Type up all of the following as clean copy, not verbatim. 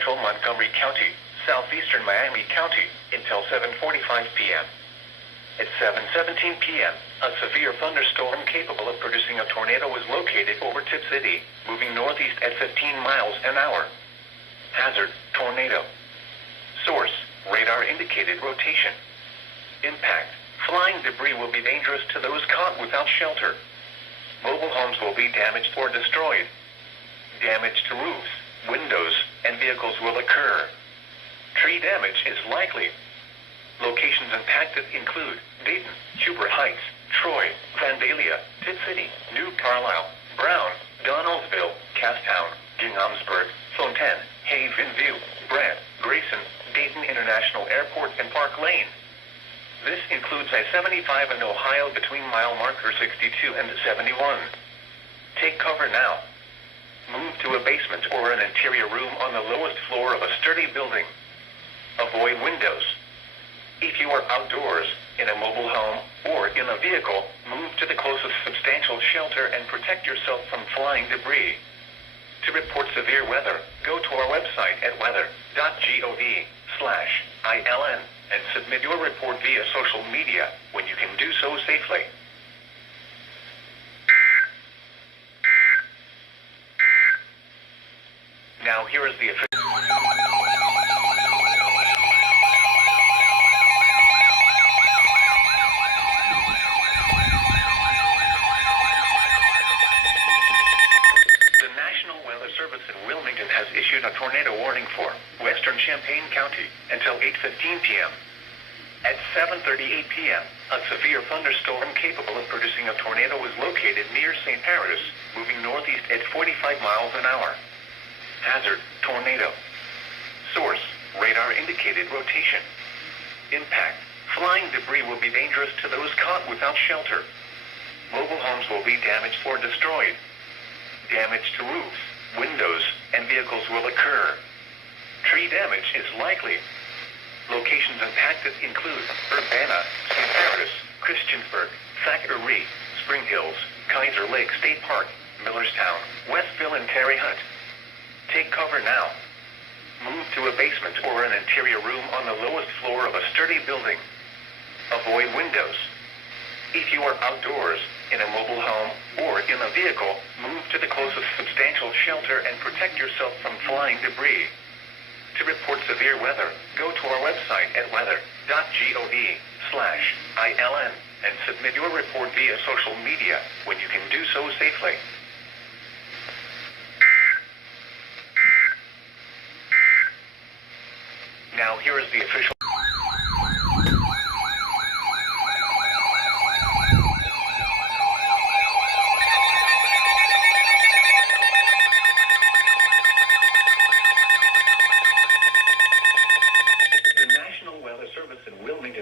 central Montgomery County, southeastern Miami County, until 7:45 p.m. At 7:17 p.m., a severe thunderstorm capable of producing a tornado was located over Tip City, moving northeast at 15 miles an hour. Hazard, tornado. Source, radar indicated rotation. Impact, flying debris will be dangerous to those caught without shelter. Mobile homes will be damaged or destroyed. Damage to roofs, windows, and vehicles will occur. Tree damage is likely. Locations impacted include Dayton, Huber Heights, Troy, Vandalia, Tip City, New Carlisle, Brown, Donaldsville, Casstown, Ginghamsburg, Fontaine, Haven View, Brant, Grayson, Dayton International Airport, and Park Lane. This includes I-75 in Ohio between mile marker 62 and 71. Take cover now. Move to a basement or an interior room on the lowest floor of a sturdy building. Avoid windows. If you are outdoors, in a mobile home, or in a vehicle, move to the closest substantial shelter and protect yourself from flying debris. To report severe weather, go to our website at weather.gov/ILN and submit your report via social media when you can do so safely. Now here is the official... has issued a tornado warning for western Champaign County until 8:15 p.m. At 7:38 p.m., a severe thunderstorm capable of producing a tornado was located near St. Paris, moving northeast at 45 miles an hour. Hazard, tornado. Source, radar indicated rotation. Impact, flying debris will be dangerous to those caught without shelter. Mobile homes will be damaged or destroyed. Damage to roofs, windows, and vehicles will occur. Tree damage is likely. Locations impacted include Urbana, St. Paris, Christiansburg, Thackeray, Spring Hills, Kaiser Lake State Park, Millerstown, Westville, and Terre Haute. Take cover now. Move to a basement or an interior room on the lowest floor of a sturdy building. Avoid windows. If you are outdoors, in a mobile home, or in a vehicle, move to the closest substantial shelter and protect yourself from flying debris. To report severe weather, go to our website at weather.gov/ILN and submit your report via social media when you can do so safely. Now here is the official...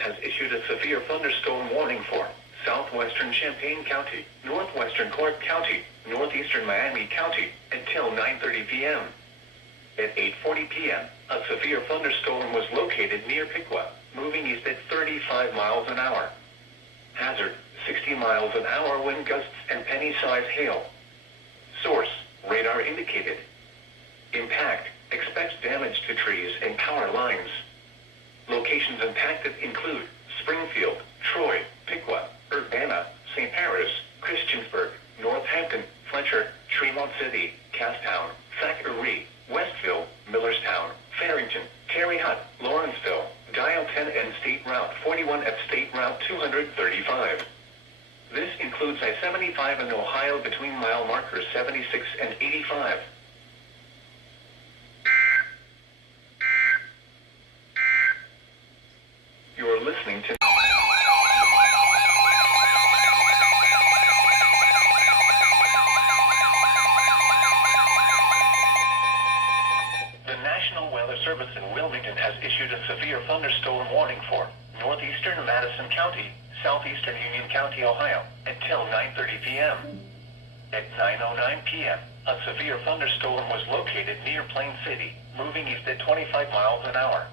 has issued a severe thunderstorm warning for southwestern Champaign County, northwestern Clark County, northeastern Miami County until 9:30 p.m. At 8:40 p.m., a severe thunderstorm was located near Piqua, moving east at 35 miles an hour. Hazard, 60 miles an hour wind gusts and penny-size hail. Source, radar indicated. Impact, expect damage to trees and power lines. Locations impacted include Springfield, Troy, Piqua, Urbana, St. Paris, Christiansburg, Northampton, Fletcher, Tremont City, Casstown, Thackeray, Westville, Millerstown, Farrington, Terre Haute, Lawrenceville, Dial 10 and State Route 41 at State Route 235. This includes I-75 in Ohio between mile markers 76 and 85. You're listening to... The National Weather Service in Wilmington has issued a severe thunderstorm warning for northeastern Madison County, southeastern Union County, Ohio, until 9:30 p.m. At 9:09 p.m., a severe thunderstorm was located near Plain City, moving east at 25 miles an hour.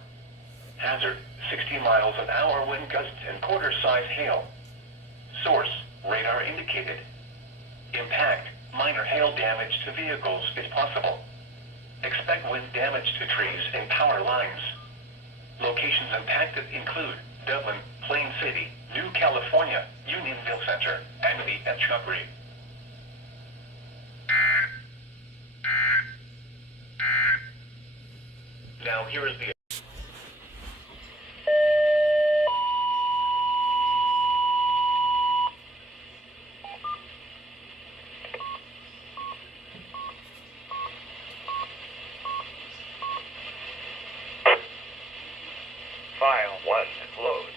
Hazard, 60 miles an hour wind gusts and quarter-size hail. Source, radar indicated. Impact, minor hail damage to vehicles is possible. Expect wind damage to trees and power lines. Locations impacted include Dublin, Plain City, New California, Unionville Center, and the Etchubry. Now here is the File 1, load.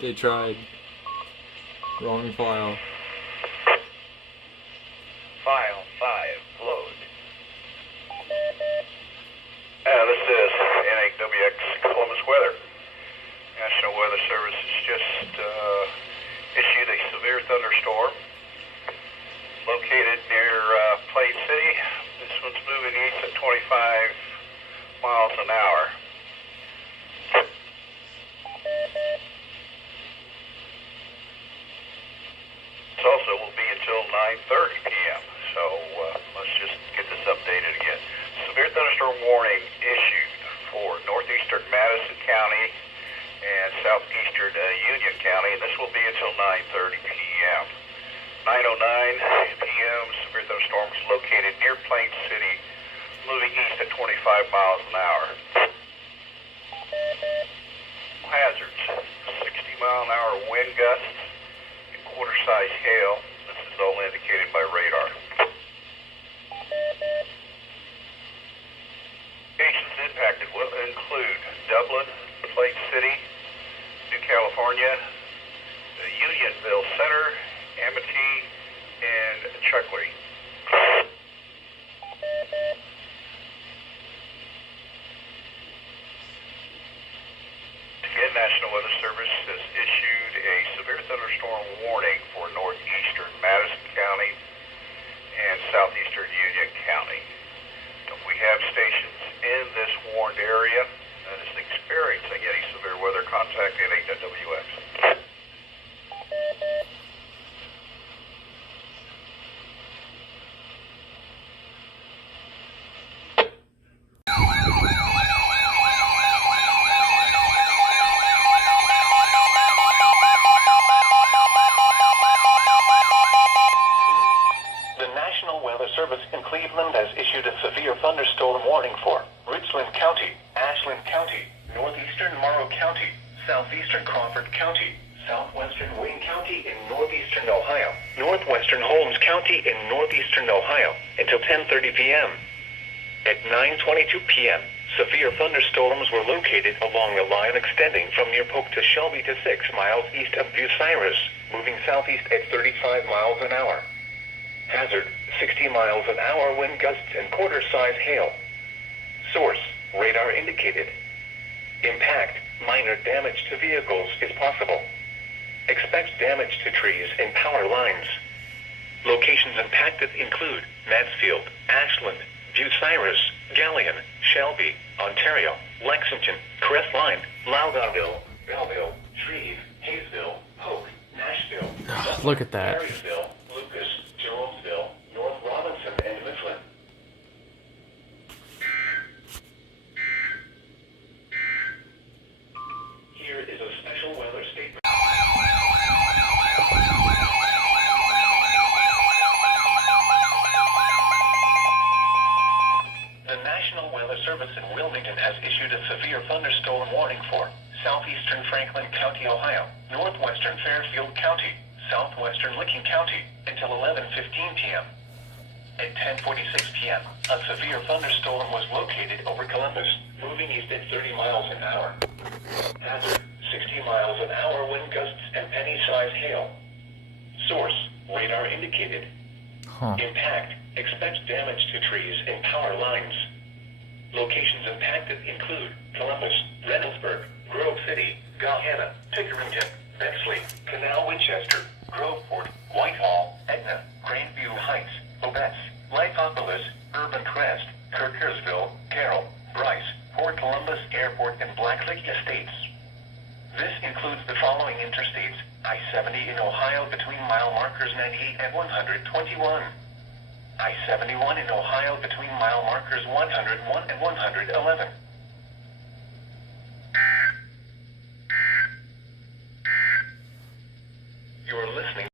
They tried. Wrong file. File 5, load. This is NAWX Columbus Weather. National Weather Service has just issued a severe thunderstorm located near Plain City. This one's moving east at 25 miles an hour. This also will be until 9:30 p.m. So let's just get this updated again. Severe thunderstorm warning issued for northeastern Madison County and southeastern Union County, and this will be until 9:30 p.m. 9:09 p.m. Severe thunderstorm is located near Plain City, moving east at 25 miles an hour. Hazards: 60-mile-an-hour wind gusts and quarter-size hail. This is all indicated by radar. Locations impacted will include Dublin, Plain City, New California, Unionville Center, Amity, and Chuckley. Again, National Weather Service has issued a severe thunderstorm warning for northeastern Madison County and southeastern Union County. If we have stations in this warned area that is experiencing any severe weather, contact NAWX. Service in Cleveland has issued a severe thunderstorm warning for Richland County, Ashland County, northeastern Morrow County, southeastern Crawford County, southwestern Wayne County in northeastern Ohio, northwestern Holmes County in northeastern Ohio until 10:30 p.m. At 9:22 p.m., severe thunderstorms were located along the line extending from near Polk to Shelby to 6 miles east of Bucyrus, moving southeast at 35 miles an hour. Hazard: 60 miles an hour wind gusts and quarter-size hail. Source: radar indicated. Impact: minor damage to vehicles is possible. Expect damage to trees and power lines. Locations impacted include Mansfield, Ashland, Bucyrus, Galion, Shelby, Ontario, Lexington, Crestline, Loudonville, Belleville, Shreve, Hayesville, Polk, Nashville, Look at that. Marysville, Lucas, Jeromesville, North Robinson, and Mifflin. Here is a special weather statement. The National Weather Service in Wilmington has issued a severe thunderstorm warning for southeastern Franklin County, Ohio, northwestern Fairfield County, southwestern Licking County, until 11:15 p.m. At 10:46 p.m., a severe thunderstorm was located over Columbus, moving east at 30 miles an hour. Hazard: 60 miles an hour wind gusts and penny-sized hail. Source: radar indicated. Impact: expect damage to trees and power lines. Locations impacted include Columbus, Reynoldsburg, Grove City, Gahanna, Pickerington, Bexley, Canal Winchester, Groveport, Whitehall, Etna, Grandview Heights, Obetz, Lycopolis, Urban Crest, Kirkersville, Carroll, Bryce, Port Columbus Airport, and Black Lake Estates. This includes the following interstates: I-70 in Ohio between mile markers 98 and 121. I-71 in Ohio between mile markers 101 and 111.